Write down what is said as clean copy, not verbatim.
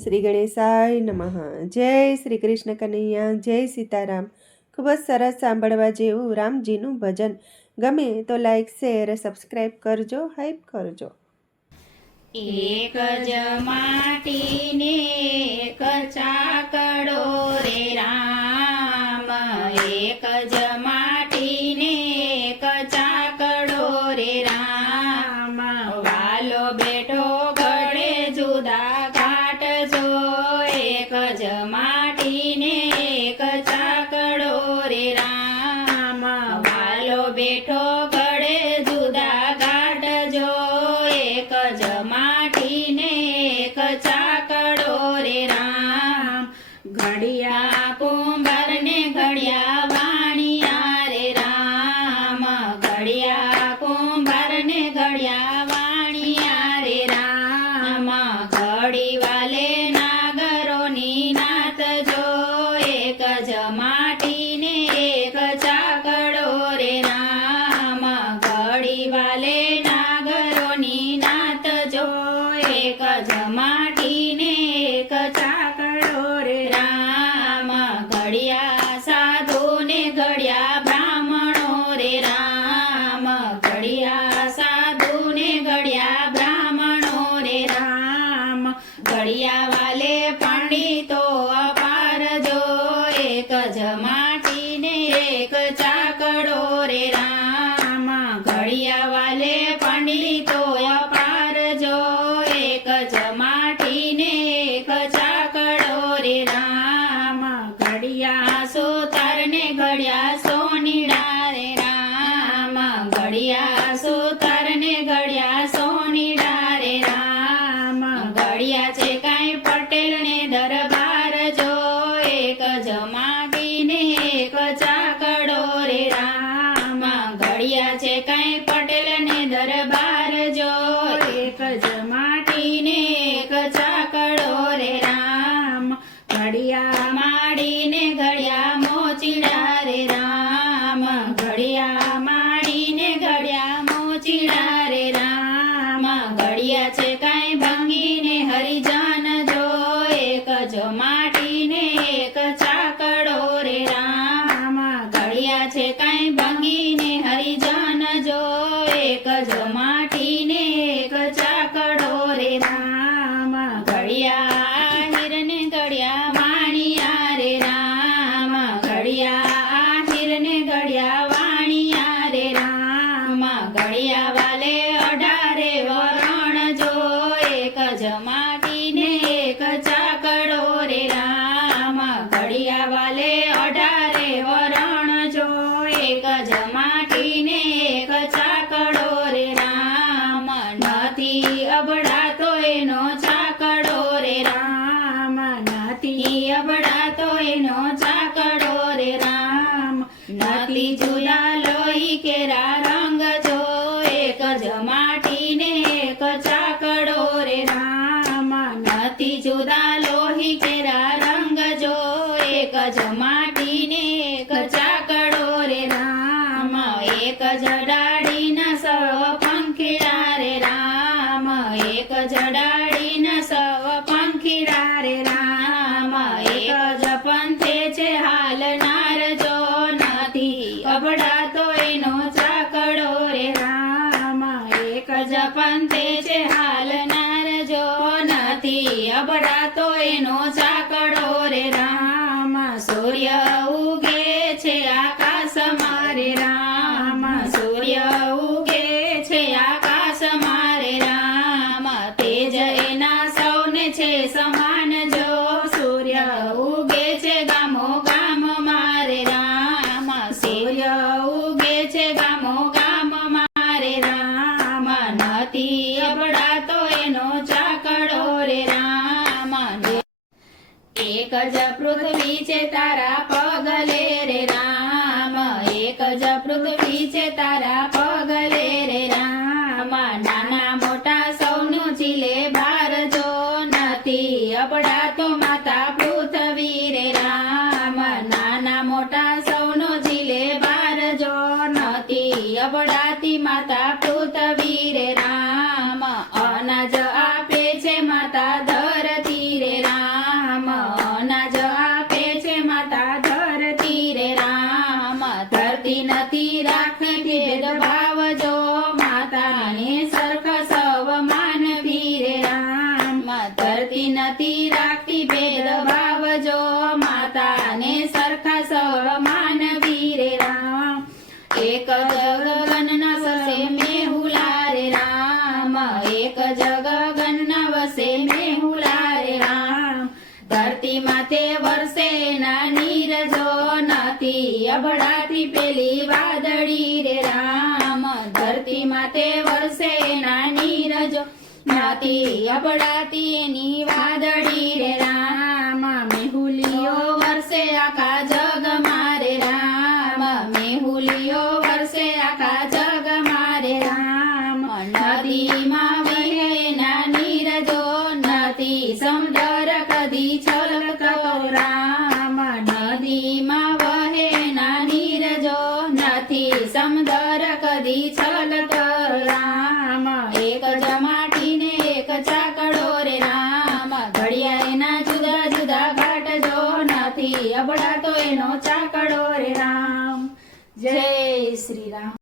શ્રી ગણેશાય નમઃ. જય શ્રી કૃષ્ણ કનૈયા, જય સીતારામ. ખૂબ જ સરસ સાંભળવા જેવું રામજીનું ભજન. ગમે તો લાઈક શેર સબસ્ક્રાઈબ કરજો, હાઈપ કરજો. એક જ માટીને એક ચાકડો રે રામ, એક જ માટીને એક ચાકડો રે રામ. વાલો બેઠો ગળે જુદા કાટજો, એક જ માટીને એક ચાકડો રે રામ. વાલો બેઠો ગળે જુદા કાટજો, એક જ માટીને એક ચાકડો રે રામ. ઘડિયા કુંભારને ઘડિયા વાણિયા રે રામ, ઘડિયા કુંભારને ઘડિયા વાણિયા રે રામ. ઘડી વાલે નાગરોની નાત જો, એક જ માટીને એક ચાકડો રે રામ. ઘડી વાલે નાગરોની નાત જો, એક જ માટીને એક ચાકડો રે રામ. ઘડિયા સાધુ ને ઘડિયા બ્રાહ્મણો રે રામ, ઘડિયા સાધુ ને ઘડિયા બ્રાહ્મણો રે રામ. ઘડિયા વાલે પંડિતો અપાર જો, એક જ માટીને એક ચાકડો રે રામ. ઘડિયા વાલે પંડિતો અપાર જો, એક જ માટીને એક ચાકડો રે રામ. ઘડિયા સુતાર ને ઘડિયા સોનીડા રે રામ, ઘડિયા સુતાર ને ઘડિયા સોનીડા રે રામ. ઘડિયા છે કાંઈ પટેલ ને દરબાર જો, એક જ માટીને એક ચાકડો રે રામ. ઘડિયા છે કાંઈ પટેલ ને દરબાર જો, એક જ માટીને એક ચાકડો રે રામ. ઘડિયા માડીને ઘડિયા મોચીડા રે રામ, ઘડિયા માડીને ઘડિયા મોચીડા રે રામ. ઘડિયા છે કાંઈ ભંગીને હરિજન જો, એક જ માટીને એક ચાકડો રે રામ. ઘડિયા છે કાંઈ ભંગીને હરિજન જો, એક જ માટીને એક ચાકડો રે રામ. ઘડિયા આહિરને ઘડિયા વાણિયા રે રામ, ઘડિયા આહિરને ઘડિયા વાણિયા રે રામ. ઘડિયા વાલે 18 વરણ જો, એક જ માટીને એક ચાકડો રે રામ. ઘડિયા વાલે 18 વરણ જો, એક જ માટીને એક ચાકડો રે રામ. નથી અબડાતો એનો ચાકડો રે રામ, નથી અબડાતો એનો ચાકડો રે રામ. નથી જુદા લોહી કેરા રંગ જો, એક જ માટીને એક ચાકડો રે રામ. નથી જુદા લોહી કેરા રંગ જો, એક જ માટીને એક ચાકડો રે રામ. એક જ ડાળીના સવ પંખીડા રે રામ, એક જ ડાળીના સવ પંખીડા રે રામ. એક જ પંથે છે હાલનાર જો, નથી અબડાતો એનો ચાકડો રે રામ. એક જ પંથે છે હાલનાર જો, નથી અબડાતો એનો ચાકડો રે રામ. સૂર્ય ઉગે છે આકાશમાં રે રામ, સૂર્ય ઉગે છે આકાશમાં રે રામ. તેજ એના સૌને છે સમાન જો, સૂર્ય ઉગે છે ગામો ગામમાં રે રામ. સૂર્ય ઉગે છે ગામો ગામમાં રે રામ. નથી અબડાતો એનો ચાકડો રે રામ. એક જ પૃથ્વી છે તારા પગલે રે રામ, એક જ પૃથ્વી છે તારા પગલે રે રામ. નાના મોટા સૌનું ચીલે બાર જો, નથી અબડાતો માતા પૃથ્વી રે રામ. નાના મોટા સૌનો ચીલે બાર જો, નથી અબડાતી માતા પૃથ્વી રે રામ. અનાજ આપે છે માતા ધરતી રે રામ. નથી રાખતી ભેદભાવ જો માતાને સરખા સૌ માનવી રે રામ ધરતી નથી રાખતી ભેદભાવ જો માતાને સરખા સૌ માનવી રે રામ એક જગગનના વસે મેહુલા રે રામ એક જગગનના વસે મેહુલા રે રામ ધરતી માથે વરસે ના નીરજો નથી અભડાતી પેલી વાદળી રે રામ ધરતી માથે વરસે ના નીરજો નથી અભડાતી એની વાદળી રે રામ મેહુલિયો વરસે આખા જગ મારે રામ મેહુલિયો વરસે આખા જગ મારે રામ નદીમાં વહે ના નીરજો નથી સમુદ્ર કદી છલકતો રામ નદીમાં વહે ના નીરજો નથી સમુદ્ર કદી છલકતો રામ એક જ માટી ને એક ચાકડો રે રામ ઘડિયા એના જુદા જુદા ઘાટ જો નથી અબડાતો એનો ચાકડો રે રામ જય શ્રી રામ